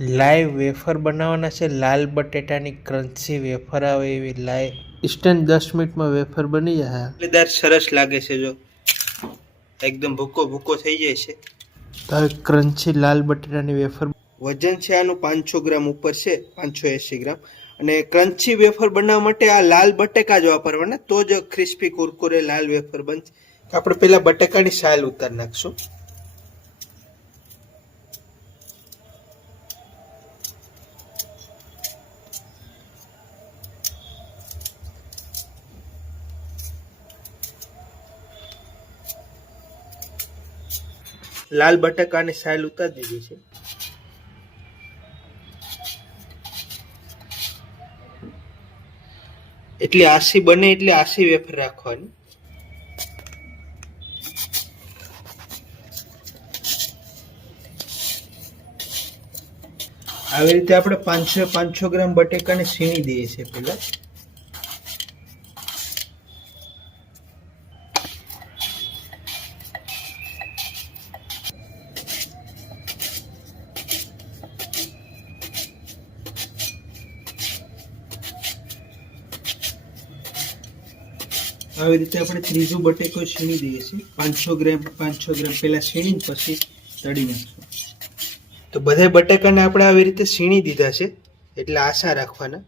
Live wafer બનાવવાના છે. લાલ બટેટાની crunchy wafer આવે એવી લાઈવ ઇન્સ્ટન્ટ 10 મિનિટમાં વેફર બની જાય. મસાલેદાર સરસ લાગે છે. જો એકદમ ભૂકો ભૂકો થઈ જાય છે. તો ક્રન્ચી લાલ બટેટાની વેફર વજન છે આનું 500 ગ્રામ ઉપર છે, 580 ગ્રામ. અને ક્રન્ચી વેફર બનાવવા માટે આ લાલ બટેકા જ વાપરવાના, તો જ ક્રિસ્પી કુરકુરે લાલ વેફર બનશે. આપણે પેલા બટેકાની છાલ ઉતારી નાખશું. લાલ બટાકાની છાલ ઉતારી દીધી છે. એટલી આછી બને એટલે આછી વેફર રાખવાની. આવી રીતે આપણે 500 ગ્રામ બટેકાને છીણી દઈએ છીએ પેલા. આવી રીતે આપણે ત્રીજું બટેકો છીણી દઈએ છીએ. 500 ગ્રામ પેલા છીણીને પછી તળી નાખશું. તો બધા બટેકાને આપણે આવી રીતે છીણી દીધા છે, એટલે આછા રાખવાના.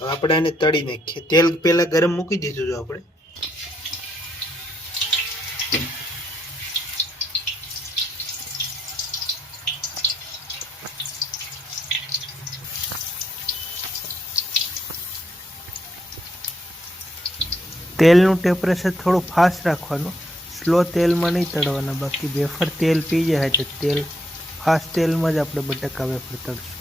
હવે આપણે આને તળી નાખીએ. તેલ પેલા ગરમ મૂકી દીધું છે આપણે. તેલનું ટેમ્પરેચર થોડું ફાસ્ટ રાખવાનું, સ્લો તેલમાં નહીં તળવાના, બાકી વેફર તેલ પી જાય છે. તેલ ફાસ્ટ તેલમાં જ આપણે બટાકા વેફર તળશું.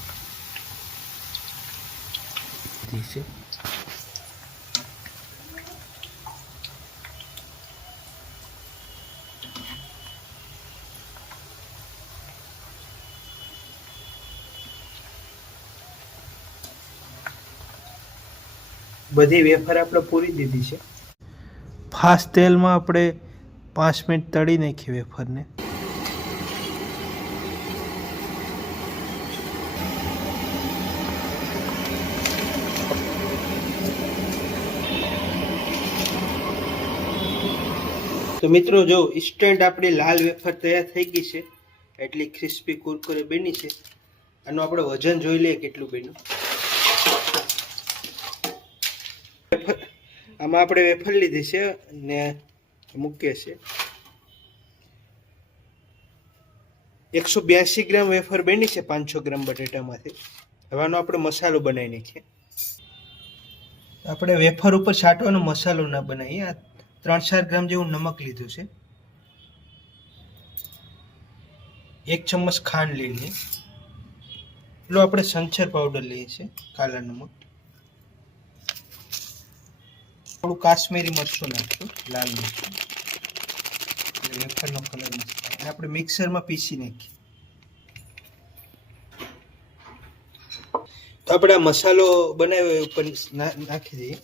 બધી વેફર આપણે પૂરી દીધી છે. ફાસ્ટ તેલમાં આપણે 5 મિનિટ તળી નાખી વેફરને. તો મિત્રો જો ઇન્સ્ટન્ટ આપણી લાલ વેફર તૈયાર થઈ ગઈ છે. એટલી ક્રિસ્પી કુરકુરે બની છે. આનું આપણે વજન જોઈ લઈએ કેટલું બન્યું. આમાં આપણે વેફર લીધી છે ને મૂકીએ છીએ. 182 ગ્રામ વેફર બની છે 500 ગ્રામ બટેટામાંથી. હવે આનો આપણે મસાલો બનાવી નાખીએ. આપણે વેફર ઉપર છાંટવાનો મસાલો ના બનાવીએ. આ 3-4 ગ્રામ જેવું નમક લીધું છે. 1 ચમચ ખાંડ લઈ લઈએ. એટલો આપણે સંચર પાવડર લઈએ છીએ, કાલા નમક. થોડું કાશ્મીરી મરચું નાખશું, લાલ મરચું, વેફરનો કલર મસ્ત. આપણે મિક્સરમાં પીસી નાખીએ. તો આપણે આ મસાલો બનાવ્યો ઉપર નાખી દઈએ.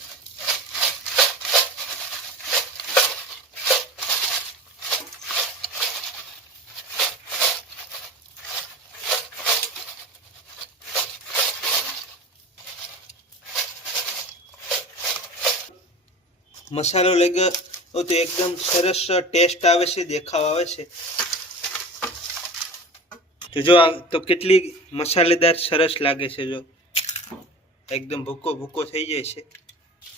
મસાલો લઈ તો એકદમ સરસ ટેસ્ટ આવે છે, દેખાવ આવે છે. તો જો તો કેટલી મસાલેદાર સરસ લાગે છે. જો એકદમ ભૂકો ભૂકો થઈ જાય છે.